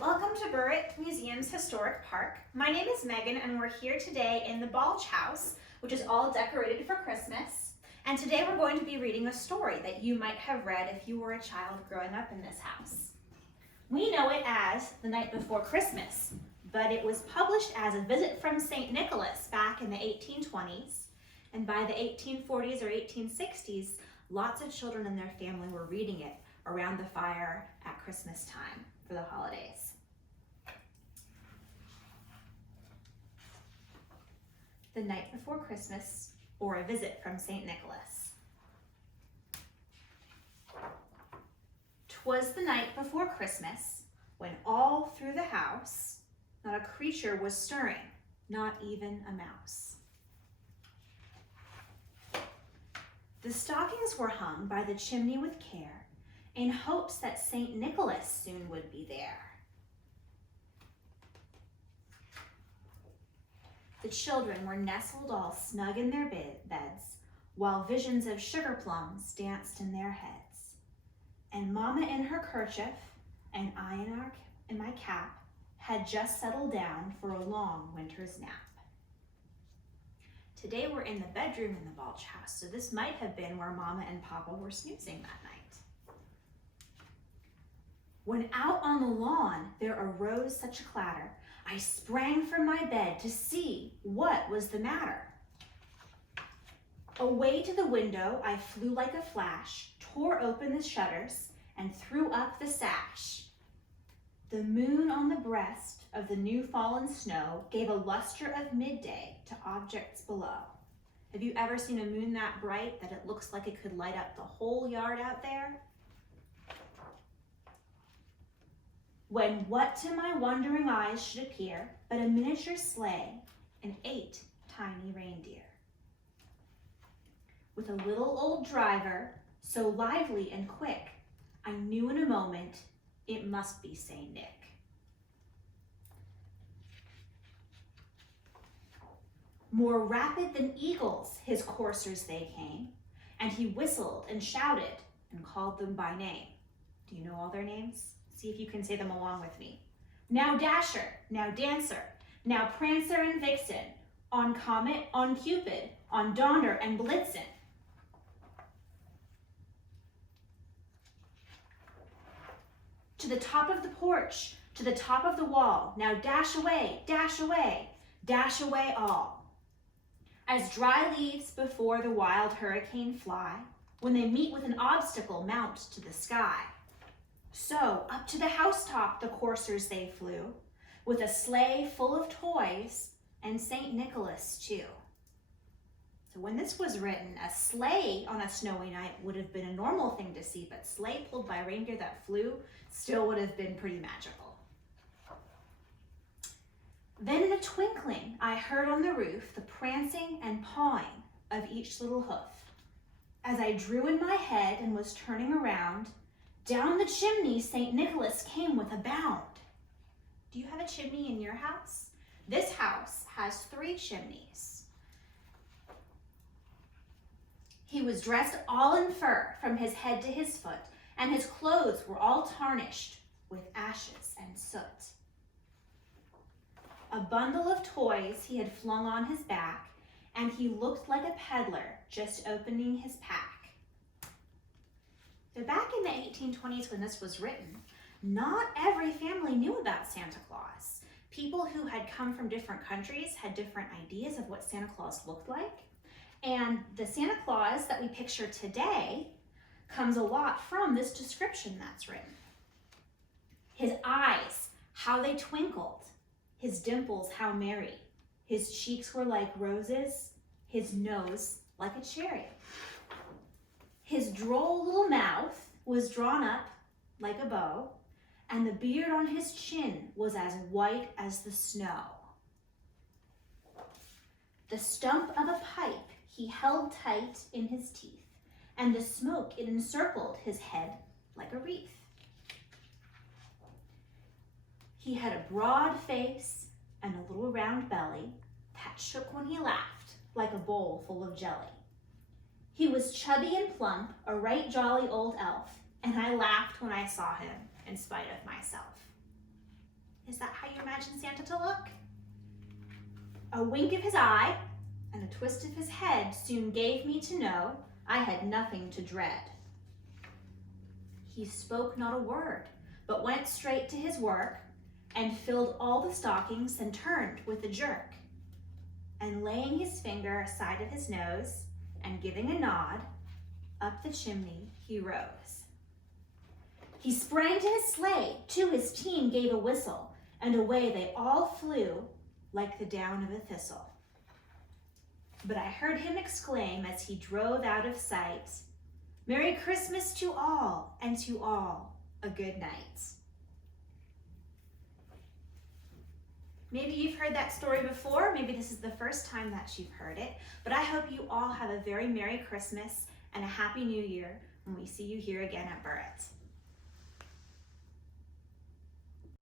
Welcome to Burritt Museum's Historic Park. My name is Megan and we're here today in the Balch House, which is all decorated for Christmas. And today we're going to be reading a story that you might have read if you were a child growing up in this house. We know it as The Night Before Christmas, but it was published as A Visit from St. Nicholas back in the 1820s. And by the 1840s or 1860s, lots of children and their family were reading it around the fire at Christmas time for the holidays. The Night Before Christmas, or A Visit from St. Nicholas. 'Twas the night before Christmas, when all through the house not a creature was stirring, not even a mouse. The stockings were hung by the chimney with care, in hopes that St. Nicholas soon would be there. The children were nestled all snug in their beds, while visions of sugar plums danced in their heads. And Mama in her kerchief, and I in my cap, had just settled down for a long winter's nap. Today we're in the bedroom in the Balch house, so this might have been where Mama and Papa were snoozing that night. When out on the lawn there arose such a clatter, I sprang from my bed to see what was the matter. Away to the window I flew like a flash, tore open the shutters, and threw up the sash. The moon on the breast of the new fallen snow gave a luster of midday to objects below. Have you ever seen a moon that bright that it looks like it could light up the whole yard out there? When what to my wondering eyes should appear but a miniature sleigh and 8 tiny reindeer. With a little old driver, so lively and quick, I knew in a moment it must be Saint Nick. More rapid than eagles, his coursers they came, and he whistled and shouted and called them by name. Do you know all their names? See if you can say them along with me. Now Dasher, now Dancer, now Prancer and Vixen, on Comet, on Cupid, on Donder and Blitzen. To the top of the porch, to the top of the wall, now dash away, dash away, dash away all. As dry leaves before the wild hurricane fly, when they meet with an obstacle mount to the sky. So up to the housetop the coursers they flew, with a sleigh full of toys and St. Nicholas too. So when this was written, a sleigh on a snowy night would have been a normal thing to see, but sleigh pulled by reindeer that flew still would have been pretty magical. Then in a twinkling, I heard on the roof the prancing and pawing of each little hoof. As I drew in my head and was turning around, down the chimney St. Nicholas came with a bound. Do you have a chimney in your house? This house has 3 chimneys. He was dressed all in fur from his head to his foot, and his clothes were all tarnished with ashes and soot. A bundle of toys he had flung on his back, and he looked like a peddler just opening his pack. So back in the 1820s when this was written, not every family knew about Santa Claus. People who had come from different countries had different ideas of what Santa Claus looked like. And the Santa Claus that we picture today comes a lot from this description that's written. His eyes, how they twinkled. His dimples, how merry. His cheeks were like roses. His nose like a cherry. His droll little mouth was drawn up like a bow, and the beard on his chin was as white as the snow. The stump of a pipe he held tight in his teeth, and the smoke it encircled his head like a wreath. He had a broad face and a little round belly that shook when he laughed like a bowl full of jelly. He was chubby and plump, a right jolly old elf, and I laughed when I saw him in spite of myself. Is that how you imagine Santa to look? A wink of his eye and a twist of his head soon gave me to know I had nothing to dread. He spoke not a word, but went straight to his work and filled all the stockings, then turned with a jerk. And laying his finger aside of his nose and giving a nod, up the chimney he rose. He sprang to his sleigh, to his team gave a whistle, and away they all flew like the down of a thistle. But I heard him exclaim as he drove out of sight, "Merry Christmas to all, and to all a good night." Maybe you've heard that story before, maybe this is the first time that you've heard it, but I hope you all have a very Merry Christmas and a Happy New Year when we see you here again at Burritt.